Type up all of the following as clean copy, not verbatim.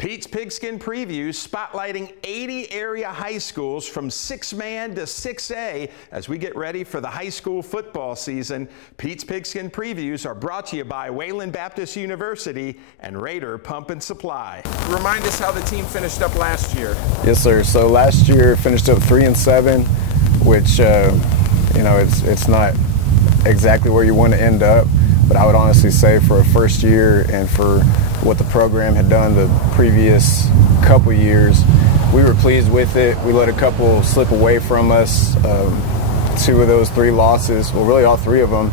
Pete's Pigskin Previews spotlighting 80 area high schools from 6-man to 6A as we get ready for the high school football season. Pete's Pigskin Previews are brought to you by Wayland Baptist University and Raider Pump and Supply. Remind us how the team finished up last year. Yes, sir. So last year finished up 3-7, which it's not exactly where you want to end up, but I would honestly say for a first year and for what the program had done the previous couple years, we were pleased with it. We let a couple slip away from us. 2 of those 3 losses, well, really all 3 of them,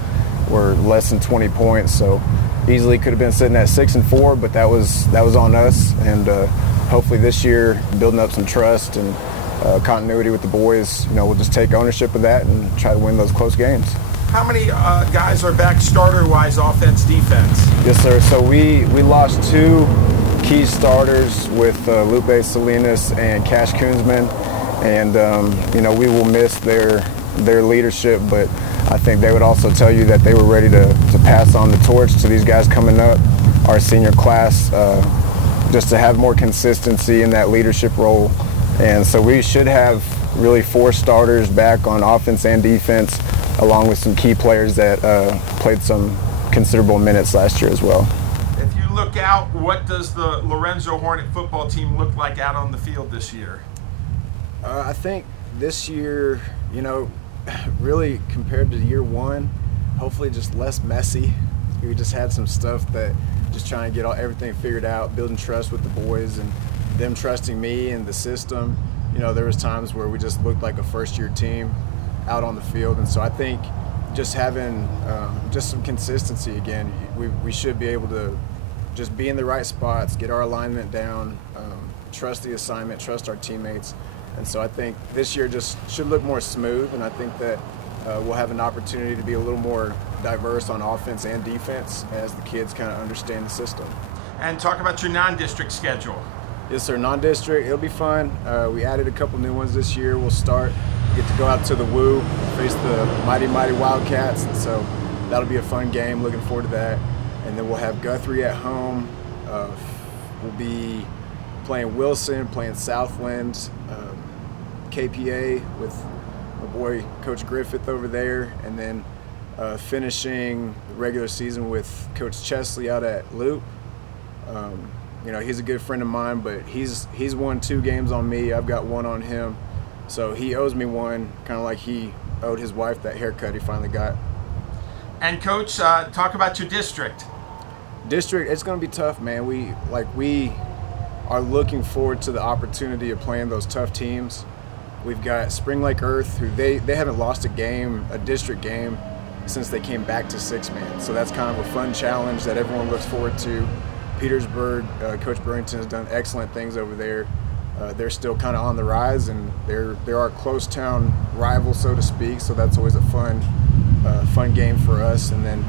were less than 20 points. So easily could have been sitting at 6-4, but that was on us. And hopefully this year, building up some trust and continuity with the boys, we'll just take ownership of that and try to win those close games. How many guys are back starter-wise, offense, defense? Yes, sir. So we lost 2 key starters with Lupe Salinas and Cash Koonsman, and we will miss their leadership, but I think they would also tell you that they were ready to pass on the torch to these guys coming up, our senior class, just to have more consistency in that leadership role. And so we should have really 4 starters back on offense and defense, along with some key players that played some considerable minutes last year as well. If you look out, what does the Lorenzo Hornet football team look like out on the field this year? I think this year, really compared to year 1, hopefully just less messy. We just had some stuff that just trying to get everything figured out, building trust with the boys and them trusting me and the system. There was times where we just looked like a first-year team out on the field, and so I think just having just some consistency again, we should be able to just be in the right spots, get our alignment down, trust the assignment, trust our teammates, and so I think this year just should look more smooth, and I think that we'll have an opportunity to be a little more diverse on offense and defense as the kids kind of understand the system. And talk about your non-district schedule. Yes, sir. Non-district, it'll be fun. We added a couple new ones this year. We'll start. Get to go out to the Woo, face the mighty Wildcats, and so that'll be a fun game. Looking forward to that. And then we'll have Guthrie at home. We'll be playing Wilson, playing Southland, KPA with my boy Coach Griffith over there, and then finishing the regular season with Coach Chesley out at Loop. He's a good friend of mine, but he's won 2 games on me. I've got 1 on him. So he owes me 1, kind of like he owed his wife that haircut he finally got. And Coach, talk about your district. District, it's going to be tough, man. We are looking forward to the opportunity of playing those tough teams. We've got Spring Lake Earth, who they haven't lost a district game, since they came back to 6-man. So that's kind of a fun challenge that everyone looks forward to. Petersburg, Coach Burrington has done excellent things over there. They're still kind of on the rise, and they're our close town rival, so to speak. So that's always a fun game for us. And then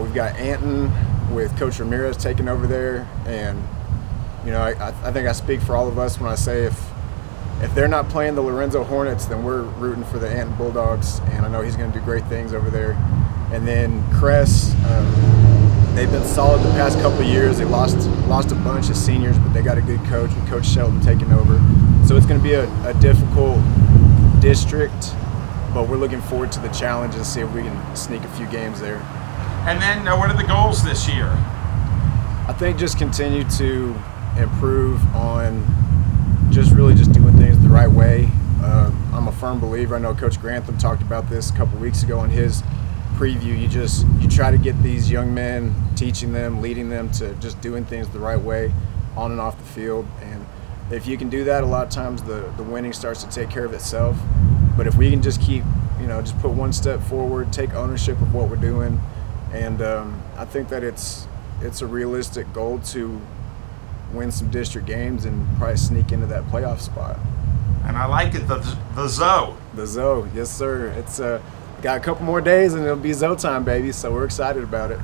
we've got Anton with Coach Ramirez taking over there. And I think I speak for all of us when I say if they're not playing the Lorenzo Hornets, then we're rooting for the Anton Bulldogs. And I know he's going to do great things over there. And then Cress. They've been solid the past couple of years. They lost a bunch of seniors, but they got a good coach with Coach Shelton taking over. So it's going to be a difficult district, but we're looking forward to the challenge and see if we can sneak a few games there. And then what are the goals this year? I think just continue to improve on just doing things the right way. I'm a firm believer. I know Coach Grantham talked about this a couple weeks ago in his preview. You try to get these young men, teaching them, leading them to just doing things the right way on and off the field. And if you can do that, a lot of times the winning starts to take care of itself. But if we can just keep, just put 1 step forward, take ownership of what we're doing, and I think that it's a realistic goal to win some district games and probably sneak into that playoff spot. And I like it, the ZO. The ZO, yes sir. It's got a couple more days and it'll be ZO time, baby, so we're excited about it.